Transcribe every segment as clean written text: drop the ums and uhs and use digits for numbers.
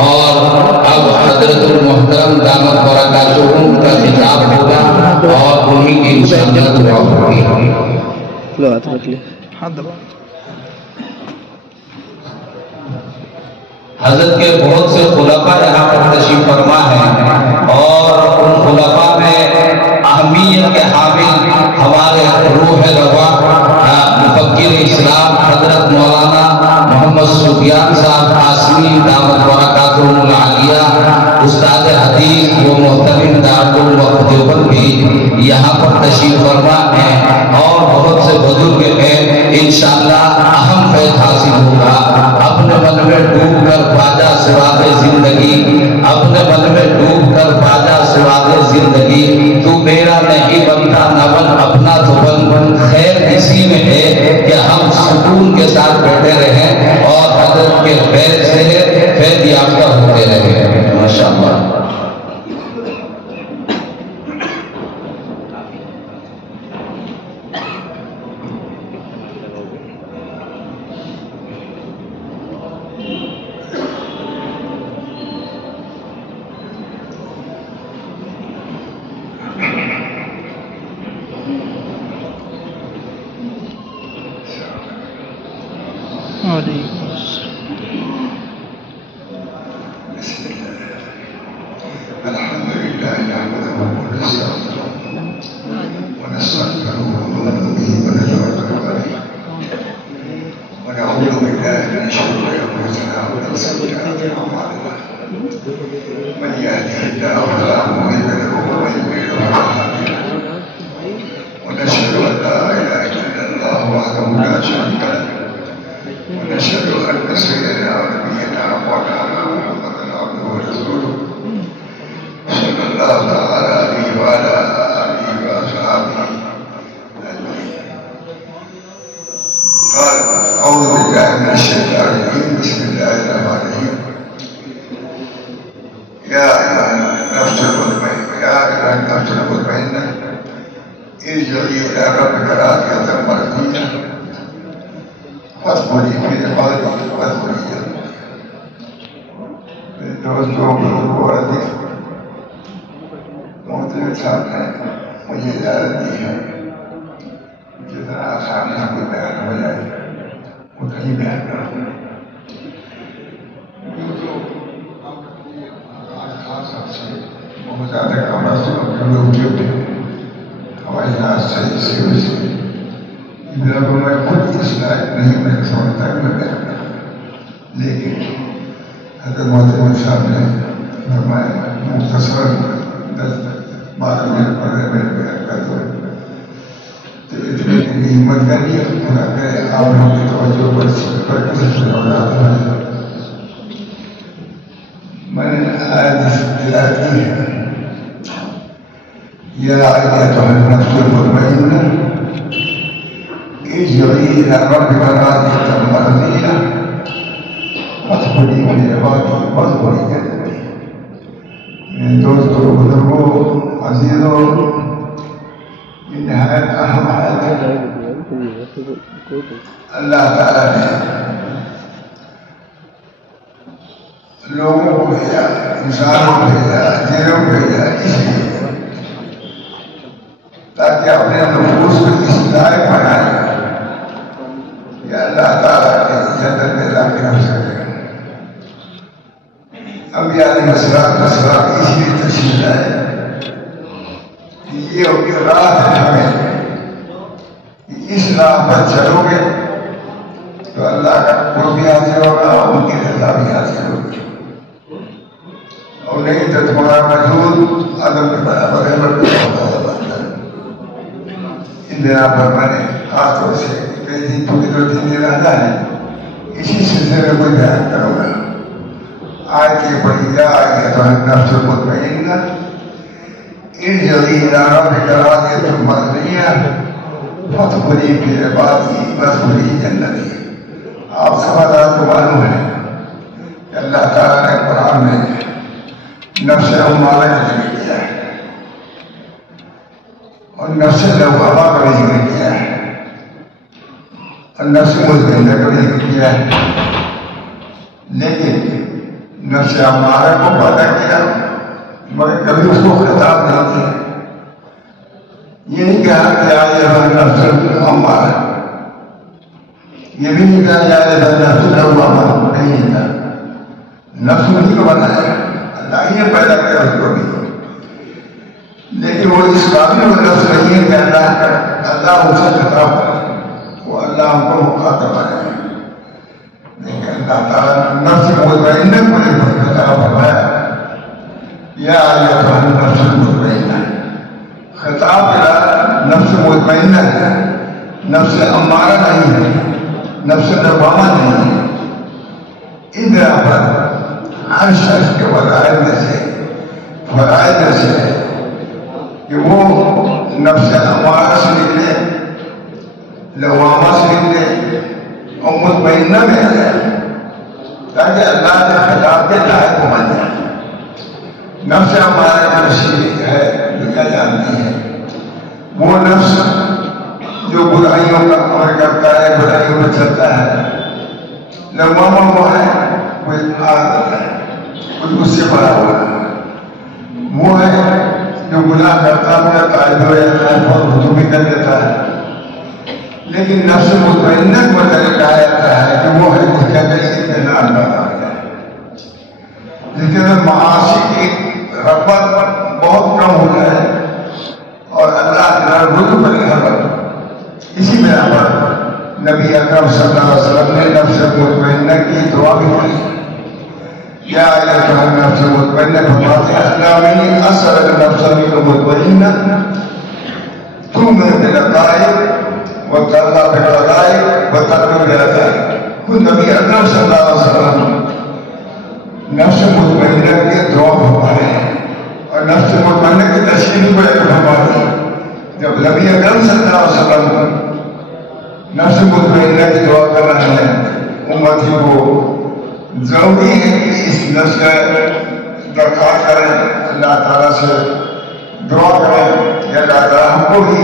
اور اب حضرت المحترم دامت برکاتہم کا خطاب ہوگا اور انہی کی انشاءاللہ دعا ہوگی. حضرت کے بہت سے خلفاء یہاں پر تشریف فرما ہیں اور ان خلفاء میں اہمیت کے حامل ہمارے روح روا مفکر اسلام حضرت مولانا محمد سفیان صاحب قاسمی دامت برکاتہم العالیہ استاد حدیث و محترم دارالعلوم دیوبند بھی یہاں پر تشریف فرما ہیں اور بہت سے بزرگ ہیں. انشاءاللہ اہم فیض حاصل ہوگا. اپنے من میں ڈوب کر پاجا سراغ زندگی، اپنے من میں ڈوب کر پاجا سراغ زندگی، تو میرا نہیں بنتا نہ بن اپنا تو بن. خیر اسی میں ہے کہ ہم سکون کے ساتھ بیٹھے رہیں اور حضرت کے فیض سے فیض یافتہ ہوتے رہیں. ماشاءاللہ. اللہ تعالیٰ نے لوگوں کو بھیجا، انسانوں کو بھیجا، جنوں کو بھیجا اس لیے تاکہ اپنے نفوس کو اس لائق بنائے کہ اللہ تعالیٰ کے جنت میں داخل ہو سکے. انبیاء علیہ السلام اس لیے تشریف لائے کہ یہ راہ ہے ہمیں، اس راہ پر چلو گے تو اللہ کا قرب بھی حاصل ہوگا، ان کی رضا بھی حاصل ہوگی، اور نہیں تو تمہارا وجود عدم کے برابر ہے. ان دنوں پر میں نے خاص طور سے کئی دن پوری 2-3 دن رہنا ہے، اسی سلسلے میں کوئی بیان کروں گا. آیت یہ پڑھی جا آیت النفس المطمئنہ ارجعی الی ربک راضیۃ مرضیہ فادخلی فی عبادی وادخلی جنتی. آپ سمجھدار کو معلوم ہے کہ اللہ تعالیٰ نے قرآن میں نفس امارہ کا ذکر کیا ہے اور نفس لوامہ کا بھی ذکر کیا ہے اور نفس مطمئنہ کا بھی ذکر کیا ہے، لیکن نفس امارہ کو پیدا کیا مگر کبھی اس کو خطاب نہیں کیا. یہ نہیں کہا کہ آج نفس امارہ، یہ بھی نہیں کہا جائے نفس لوامہ، نہیں کہا. نفس نہیں کو بنایا، اللہ ہی نے پیدا کیا اس کو بھی، لیکن وہ اس قابل و نفس نہیں ہے کہ اللہ ان سے خطاب کرے، وہ اللہ ہم کو مخاطب ہے. لیکن اللہ تعالیٰ نفس مطمئنہ کو لے خطاب فرمایا یا ایھا النفس المطمئنہ. خطاب کرا نفس مطمئنہ ہے، نفس امارہ نہیں ہے، نفس لوامہ نہیں ہے. ادھر پر ہر شخص کے فرائض میں سے ہے کہ وہ نفس امارہ سے نکلے، لوامہ سے نکلے اور مطمئنہ میں آ جائے تاکہ اللہ کے خطاب کے لائق بن جائے. نفس امارہ نفس ہے جو کیا جانتی ہے، وہ نفس جو برائیوں کا عمل کرتا ہے، برائیوں میں چلتا ہے. لوامہ وہ ہے وہ عادت ہے، کچھ اس سے بڑا ہوا ہے. وہ ہے جو گناہ کرتا ہے اور بھی کر دیتا ہے. لیکن نفس مطمئنہ کو طریقہ آتا ہے کہ وہ ہے اس کے اندر اطمینان پیدا ہو جائے، جس کے اندر معاشی کی رغبت بہت کم ہو جائے اور اللہ تعالیٰ رجوع کرے ہر وقت. اسی بنا پر نبی اکرم صلی اللہ علیہ وسلم نے نفس مطمئنہ کی دعا بھی پڑھی. یا ایھا النفس المطمئنہ فرماتے ہیں اللہ انی اسألک نفسا مطمئنہ تؤمن بالغیب وترضى بالرذائل وترضى بالرذائل. خود نبی اکرم صلی اللہ علیہ وسلم نفس مطمئنہ کی دعا فرمائے اور نفس مطمئنہ کی تشریح کو ایک فرمائے. جب نبی اکرم صلی اللہ علیہ وسلم نفس مطمئنہ کی دعا کر رہے ہیں، امتی کو ضروری ہے کہ اس نفس کا درخواست کریں، اللہ تعالیٰ سے دعا کریں کہ اللہ تعالیٰ ہم کو بھی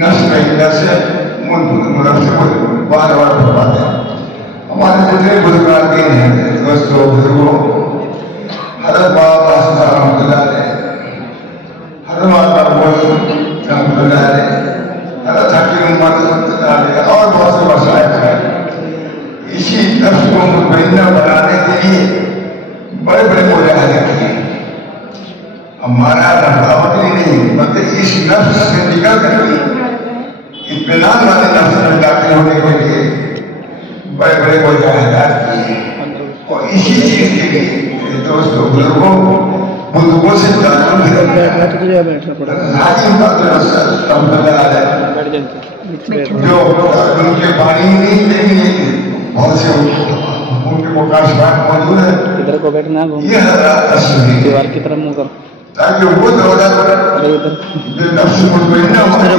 نفس مطمئنہ سے منفصل بار بار فرماتے ہیں. ہمارے جتنے بزرگان دین ہیں دوستوں بزرگوں، حضرت بابا رحمۃ اللہ علیہ، حضرت مولانا موئی رحمۃ اللہ علیہ، حضرت حکیم عمر رحمۃ اللہ علیہ اور بہت سے مشائخ ہیں. اسی نفس کو مطمئنہ بنانے کے لیے بڑے بڑے مجاہدے کیے. ہمارا رہبر نہیں بلکہ اس نفس سے نکل کر اطمینان والے نفس میں داخل ہونے کے لیے بڑے بڑے مجاہدات کیے. اور اسی چیز کے لیے دوستوں بزرگوں سے تعلق ہے. حاجی رحمۃ اللہ علیہ جو ان کے بانی نہیں لیکن بہت سے ان کے مکاشفات موجود ہیں. یہ حضرات تصویر کی طرف منہ کر تاکہ وہ دولت جو نفس مطمئنہ ہوتی ہے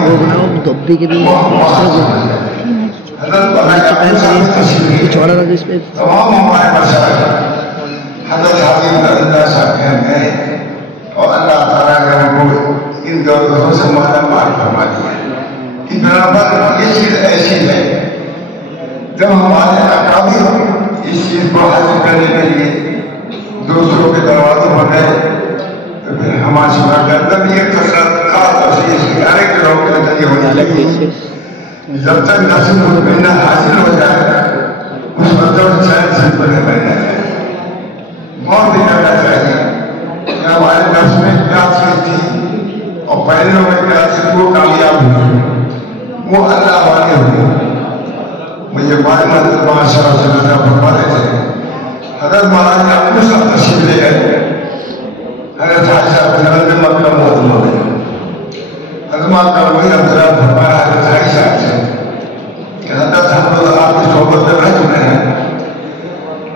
تمام ہمارے مسائل حضرت حبیب اللہ صاحب کے گئے اور اللہ تعالیٰ نے ان کو ان دولتوں سے مالا فرما دیا. اس بنا پر یہ چیز ایسی ہے جب ہمارے اکابر اس چیز کو حاصل کرنے کے لیے دوسروں کے دروازوں پر گئے تو پھر ہمارے سنا کے اندر یہ کثرت خاص طور سے اس ادارے کے لوگ کے ذریعے ہونے لگی. جب تک نفس مطمئنہ حاصل ہو جائے اس مطلب چین سے بنے رہنا چاہیے. غور بھی کرنا چاہیے کہ ہمارے نفس میں کیا چیز تھی اور پہلے میں کیا چیز وہ کامیاب ہوئی، وہ اللہ والے ہوئے. مجھے معلوم حضرت ماشاء سے نظر فرماتے تھے حضرت مہاراج اپنے ساتھ تشریف لے گئے. حضرت عائشہ بن حضرت مکہ معظمہ میں حضرت مکہ وہی عبداللہ فرمایا حضرت عائشہ سے کہ حضرت ہم لوگ آپ کی صحبت میں رہ چکے ہیں،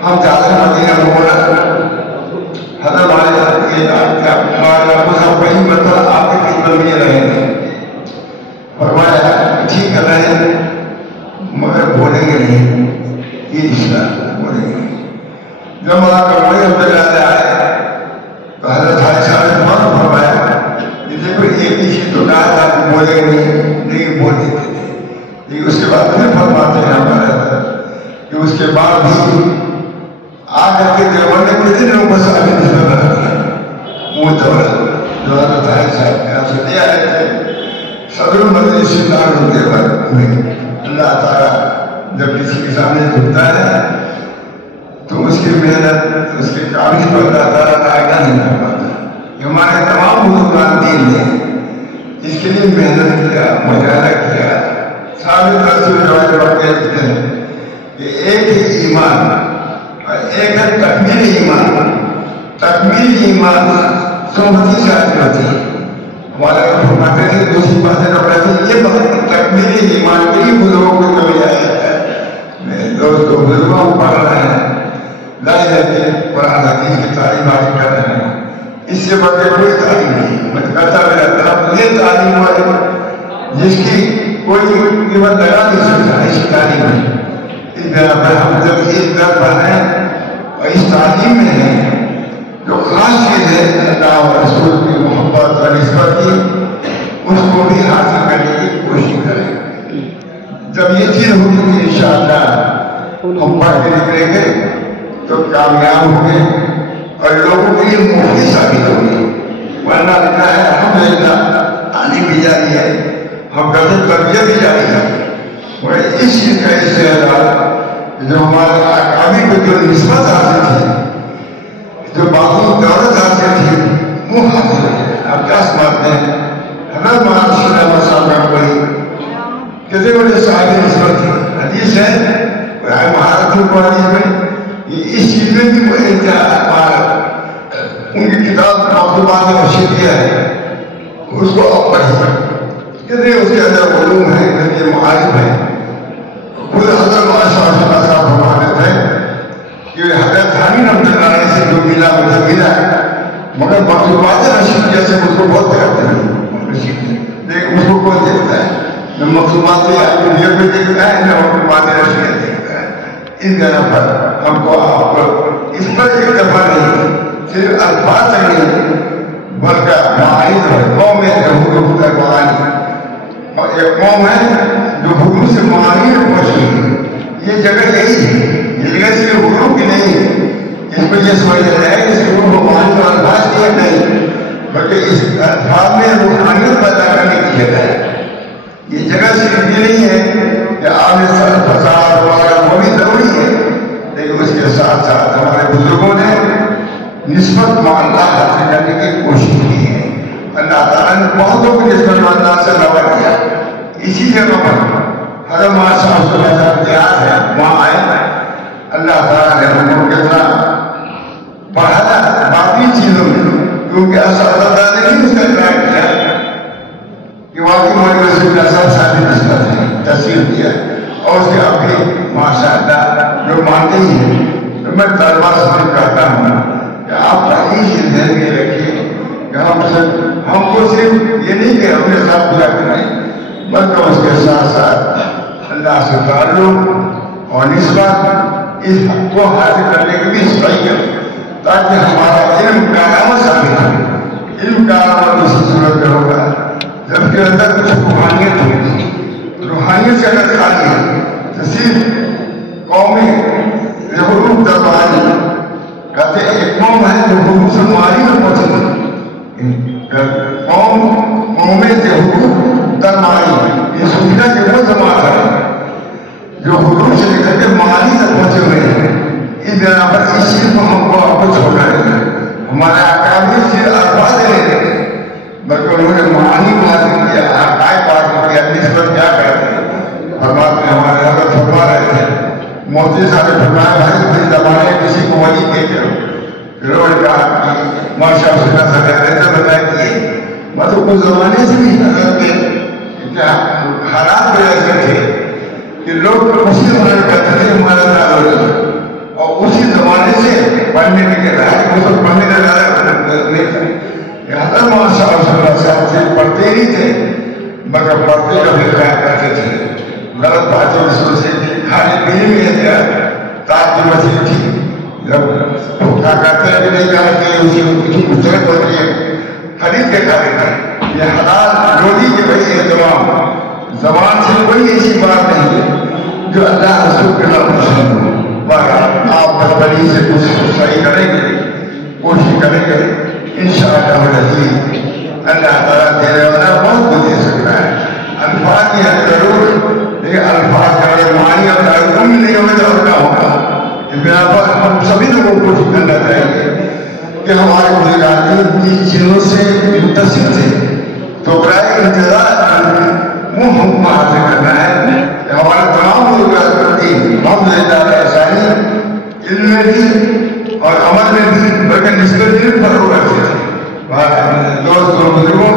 ہم چاہتے ہیں مدینہ منورہ. حضرت ہمارے ابو صاحب وہی مطلب آپ کے خدمت میں رہیں گے. فرمایا ٹھیک کر رہے ہیں مگر بولیں گے نہیں، یہ اسلام بولیں گے نہیں. جب ہمارا وہی عبداللہ آئے تو حضرت عائشہ نے فرمایا جسے کوئی ایک ہی چیز تو کہا تھا کہ بولے نہیں بول دیتے تھے. لیکن اس کے بعد پھر فرماتے ہیں ہمارا کہ اس کے بعد بھی آ کر کے دیوبند نے اتنے لوگ بس آگے نسبت رہتی ہے وہ دورہ طاہر صاحب نے آپ سے دیا ہے صدر مجلس دارالعلوم دیوبند میں اللہ تعالیٰ جب کسی کے سامنے جھکتا ہے تو اس کی محنت اس کے کامل پر اللہ تعالیٰ قاعدہ نہیں کر پاتا. یہ ہمارے تمام بزرگان دین نے اس کے لیے محنت کیا, مجاہدہ کیا. ثابت رسول روایت کہتے ہیں کہ ایک ہی ایمان اور ایک ہے تکمیل ایمان. تکمیل ایمان صحبتی سے آتی ہوتی ہے. ہمارے فرماتے ہیں دوسری باتیں رکھتے یہ بات تکمیل ایمان کے لیے بزرگوں کو کبھی آیا ہے. میں دوستوں بزرگوں کو پڑھ رہے ہیں لا الہ قرآن حدیث کی تعلیم حاصل کر رہے ہیں. اس سے بڑھ کے کوئی تعلیم نہیں. میں کہتا میرا طرف یہ تعلیم والے جس کی کوئی قیمت لگا نہیں سکتا اس تعلیم میں. اس بنا پر ہم جب اس در پر ہیں اور اس تعلیم میں ہیں جو خاص چیز ہے اللہ اور رسول کی محبت اور نسبت کی اس کو بھی حاصل کرنے کی کوشش کریں. جب یہ چیز ہوگی کہ انشاءاللہ ہم پڑھ کے نکلیں گے تو کامیاب ہوں گے اور لوگوں کے لیے مفید ثابت ہوگی. ورنہ لگتا ہے الحمدللہ تعلیم بھی جاری ہے, ہم کہتے تربیت بھی جاری ہے. اور اس چیز کا استعداد جو ہمارے اکابر کو جو نسبت حاصل تھی, جو باقی دولت حاصل تھی وہ حاصل ہے. آپ کیا سمجھتے ہیں حضرت مولانا رشید احمد صاحب کا کوئی کتنے بڑے صاحب نسبت تھی. حدیث ہے مہارت کو حدیث میں اس چیز میں بھی وہ ان کی کتاب مخلوقات رشید کیا ہے اس کو آپ پڑھیں. کتنے اس کے اندر علوم ہیں, کتنے معارف ہیں. خود حضرت مولانا شاہ صاحب فرماتے تھے کہ حضرت حامد رحمۃ اللہ علیہ سے جو ملا مجھے ملا مگر مخلوقات رشید جیسے اس کو بہت کرتے ہیں رشید لیکن اس کو کون دیکھتا ہے؟ نہ مخلوقات بھی دیکھتا ہے نہ مخلوقات رشید دیکھتا ہے. اس جگہ پر ہم کو آپ کو اس پر ایک دفعہ نہیں صرف الفاظ تک نہیں بلکہ معاہد ہے. قوم ہے حقوق کا معانی اور ایک قوم ہے جو حقوق سے معانی میں پہنچی ہے. یہ جگہ یہی ہے. یہ جگہ صرف حقوق کی نہیں ہے. اس پر یہ سمجھا جائے کہ صرف معانی اور الفاظ کی نہیں بلکہ اس الفاظ میں روحانیت پیدا کرنے کی جگہ ہے. یہ جگہ صرف یہ نہیں ہے کہ آنے سر فساد ہمارا وہ بھی ضروری ہے لیکن اس کے ساتھ ساتھ ہمارے بزرگوں نے نسبت معلّہ حاصل کرنے کی کوشش کی ہے. اللہ تعالیٰ نے بہتوں کی نسبت معلّہ سے نوا کیا. اسی جگہ پر حضرت مولانا صاحب صلی اللہ علیہ وسلم یاد ہے وہاں آئے اللہ تعالیٰ نے ہم کو کتنا پڑھایا باقی چیزوں میں کیونکہ اساتذہ نے بھی اس کا اقرار کیا کہ واقعی مولانا رسول اللہ صاحب شادی نسبت ہے تصویر کیا اور اس کے آپ بھی ماشاء اللہ جو مانتے ہی ہیں. تو میں طلبہ سے کہتا ہوں کہ آپ پہلی چیز ذہن میں رکھیے کہ ہم کو صرف یہ نہیں کہ ہم نے ساتھ پورا کریں بلکہ اس کے ساتھ ساتھ اللہ سے تعلق اور نسبت اس حق کو حاصل کرنے کی بھی صحیح کریں تاکہ ہمارا علم کارآمد ثابت ہو. علم کارآمد اسی صورت میں ہوگا جب کے اندر کچھ روحانیت ہوگی. روحانیت سے اگر خالی ہے تو صرف قومی حروف درباری کہتے ہیں ایک قوم ہے جو حروف سے ماری میں پہنچی قوم سے حروف درباری یہ سوچنا کہ وہ جماعت ہے جو حروف سے لے کر کے ماری تک پہنچے ہوئے ہیں. اس بنا پر اس چیز کو ہم کو آپ کو چھوڑنا ہے. ہمارے اکابر صرف الفاظ لے بلکہ انہوں نے معانی کو حاصل کیا, عقائد حاصل کیا, نسبت کیا کرتے ہیں. فرماتے ہیں ہمارے حضرت فرما رہے تھے موتی صاحب نے فرمایا بھائی پھر زمانے کسی کو ولی کہہ کرو روڈ کا ماشاء اللہ سے ایسا بتایا کہ مطلب اس زمانے سے بھی حضرت کے کیا حالات بھی ایسے تھے کہ لوگ اسی زمانے کہتے تھے ہمارا تعلق اور اسی زمانے سے پڑھنے میں کہہ رہا ہے کہ اس کو پڑھنے کا زیادہ نہیں تھا. حضرت مولانا صاحب سے پڑھتے ہی تھے مگر پڑھتے کا بھی خیال کرتے تھے. غلط باتوں میں سوچتے تھے کھانے پینے میں احتیاط تاج کی مسجد تھی جب کیا کرتے ہیں کہ نہیں کھانا چاہیے اسی کچھ مشکل ہوتی ہے خرید کے کھانے کا. یہ حلال روٹی کے بڑی اہتمام زبان سے کوئی ایسی بات نہیں ہے جو اللہ رسول کے نام پسند ہو. آپ بڑی سے کچھ صحیح کریں گے کوشش کرنا چاہیے کہ ہمارے بزرگان ان چیزوں سے متصل تھے، تو برائے انتظار وہ حکم حاصل کرنا ہے کہ ہمارے تمام بزرگان الحمدللہ ایسانی علم میں بھی اور عمل میں بھی بلکہ نسبت بھی فرق رکھتے تھے۔ دوست اور بزرگوں،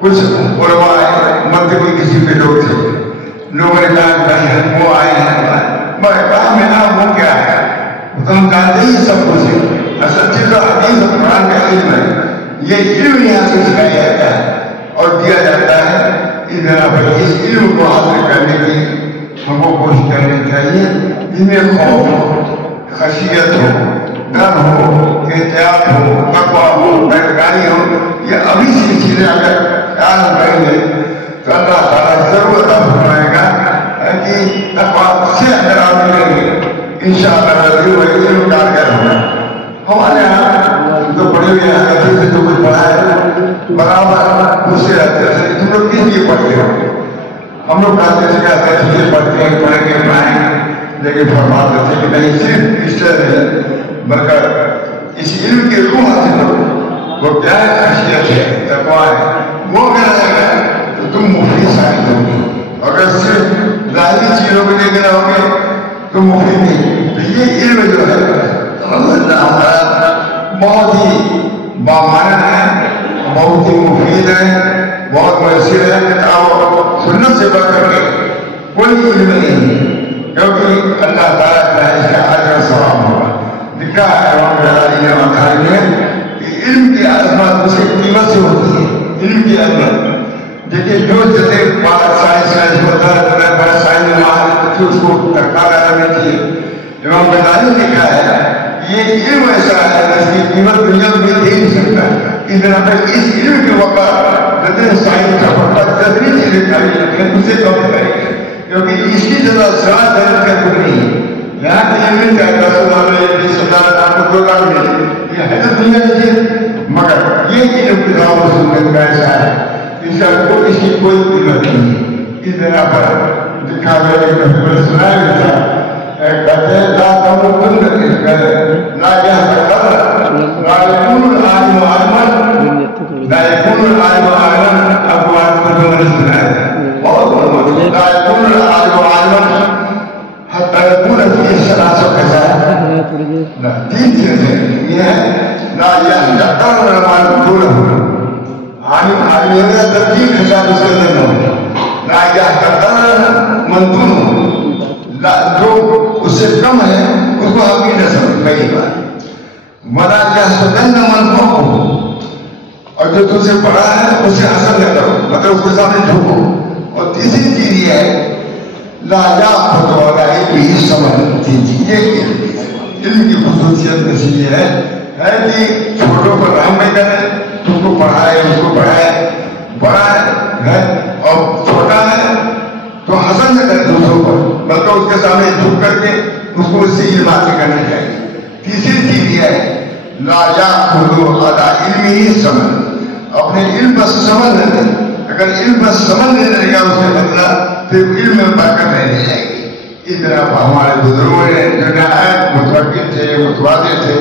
کچھ علماء منطقی کسی کے لوگ تھے، لوگوں نے کہا کہ وہ آئے ہیں، میں کہا میں وہ کیا ہے؟ تم جانتے ہی سب کچھ اصل چیز تو حدیث اور قرآن کا علم ہے، یہ علم یہاں سے سکھایا جاتا ہے اور دیا جاتا ہے۔ اس بنا پر اس علم کو حاصل کرنے کی ہم کو کوشش کرنی چاہیے، جن میں خوف ہو، خشیت ہو، ڈر ہو، احتیاط ہو، تقویٰ ہو، پرہیزگاری ہو، یہ ابھی سے چیزیں اگر خیال کریں گے تو اللہ تعالیٰ ضرور عطا فرمائے گا کہ تقویٰ سے اگر آپ ملیں گے انشاءاللہ علم کارگر ہوگا۔ ہمارے یہاں جو پڑھے ہوئے ہیں سے جو کچھ پڑھا ہے برابر مجھ سے رہتے ہیں، تم لوگ کس لیے پڑھتے ہو؟ ہم لوگ کہتے تھے کہ چیزیں پڑھتے ہیں، پڑھیں گے پڑھائیں گے، لیکن فرماتے تھے کہ نہیں، صرف اس طرح ہے بلکہ اس علم کے روح حاصل ہو، وہ کیا ہے؟ خشیت ہے، تقویٰ ہے، وہ کیا ہے تو تم مفید ثابت ہوگی۔ اگر صرف ظاہری چیزوں کو لے کے رہو گے تو مفید نہیں۔ تو یہ علم جو ہے ہمارا بہت ہی بامانہ ہے، بہت ہی مفید ہے، بہت مؤثر ہے۔ کتاب سنت سے بڑھ کر کے کوئی علم نہیں، کیونکہ اللہ تعالیٰ کا اس کا اجر ثواب ہوگا۔ لکھا ہے امام غزالی نے مکاری میں کہ علم کی عظمت اس کی قیمت سے ہوتی ہے۔ علم کی عظمت دیکھیے، جو جتنے سائنس ہوتا ہے بڑا سائنس میں ماہر اس کو ترکار کرنا چاہیے۔ امام غزالی نے کہا ہے یہ علم ایسا ہے جس کی قیمت دنیا میں دے نہیں سکتا۔ اس بنا پر اس علم کے وقت جتنے سائنس کا پڑھتا جتنی چیزیں کاری جاتی ہیں اسے کم کریں گے، کیونکہ اس کی جگہ سرا درد کا کچھ نہیں ہے۔ یہاں کے علم کا 10,000 پروگرام ملے، یہ ہے تو دنیا کی چیز، مگر یہ علم کتاب و سنت کا ایسا ہے اس کی کوئی قیمت نہیں ہے۔ اس بنا پر دکھا گیا سنایا گیا تھا، کہتے ہیں لا تموتن لا لا يكون العالم عالما لا يكون العالم عالما ابو عالم سنایا لا يكون العالم عالما حتى يكون فيه ثلاث خصال۔ تین چیزیں یہ ہے، لا يحتقر العالم دونه، عالم عالم ہے تو تین خصال اس کے اندر نہ ہو، لا يحتقر من دونه، جو اس سے کم ہے اس کو حقیر نہ سمجھ، پہلی بات۔ وَلَا يَحْسَدَنَّ مَنْ فَوْقَهُ، اور جو تم سے پڑھا ہے اس سے حسد نہ کرو، مطلب اس کے سامنے جھکو۔ اور تیسری چیز یہ ہے لا يَأْخُذُ عَلَىٰ عِلْمِهِ ثَمَنًا، یہ علم کی خصوصیت میں سے یہ ہے کہ چھوٹوں پر رحم نہیں کرے، تم کو پڑھائے اس کو پڑھائے، بڑا ہے اور چھوٹا ہے تو حسد نہ کرے دوسروں پر، بلکہ اس کے سامنے جھک کر کے اس کو اس سے علم حاصل کرنا چاہیے۔ تیسری چیز یہ ہے لا يأخذ علی علمہ ثمنا، اپنے علم پر ثمن نہ دے۔ اگر علم پر ثمن نہیں رہے گا اس سے بدلا پھر علم میں برکت نہیں جائے گی۔ اس طرح ہمارے بزرگوں نے جو نہایت متوقع تھے، متوازے تھے،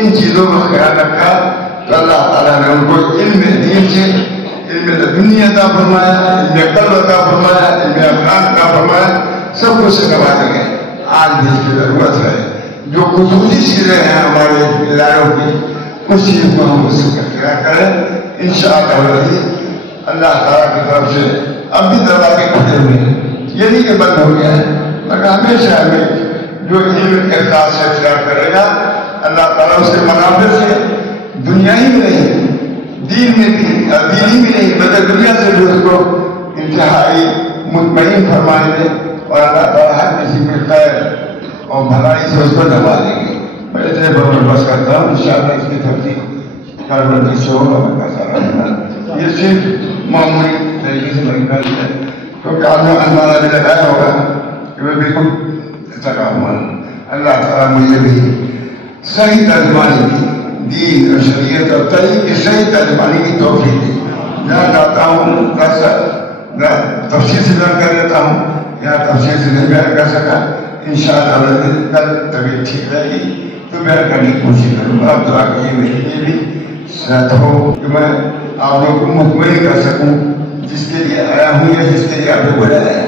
ان چیزوں کا خیال رکھا تو اللہ تعالیٰ نے ان کو علم دین سے علم لدنی عطا فرمایا، علم قلب عطا فرمایا، علم افکار عطا فرمایا، سب کچھ سے نوازے گئے۔ آج بھی اس کی ضرورت ہے، جو خصوصی چیزیں ہیں ہمارے اداروں کی اس چیز کو ہم اس سے کیا کریں انشاءاللہ۔ اللہ تعالیٰ کی طرف سے اب بھی دروازے کھلے ہوئے ہیں، یہ نہیں کہ بند ہو گیا ہے، مگر ہمیشہ ہمیں جو علم اخلاص سے اختیار کرے گا اللہ تعالیٰ اس کے منافع سے دنیا ہی میں نہیں دین میں بھی دینی بھی نہیں بلکہ دنیا سے بھی اس کو انتہائی مطمئن فرمائیں گے، اور اللہ تعالیٰ ہر کسی میں خیر اور بھلائی سے اس کو نوازیں گے۔ میں اتنے پر میں بس کرتا ہوں، انشاءاللہ اس کی تفصیل کاربن سے ہوگا۔ یہ صرف معمولی طریقے سے بنتا ہے کیونکہ آپ نے اندازہ بھی لگایا ہوگا کہ میں بالکل تکامل اللہ تعالیٰ مجھے بھی صحیح ترجمانی کی دین اور شریعت اور طریقے صحیح ترجمانی کی توفیق دی۔ جہاں جاتا ہوں تفصیل سے بیان کر لیتا ہوں، یہاں تفصیل سے نہیں بیان کر سکا، انشاءاللہ کل طبیعت ٹھیک رہے گی تو بیان کرنے کی کوشش کروں گا. آپ دعا کیجیے میرے لیے بھی ساتھ ہو کہ میں آپ لوگوں کو مطمئن کر سکوں جس کے لیے آیا ہوں یا جس کے لیے آپ نے بلایا ہے.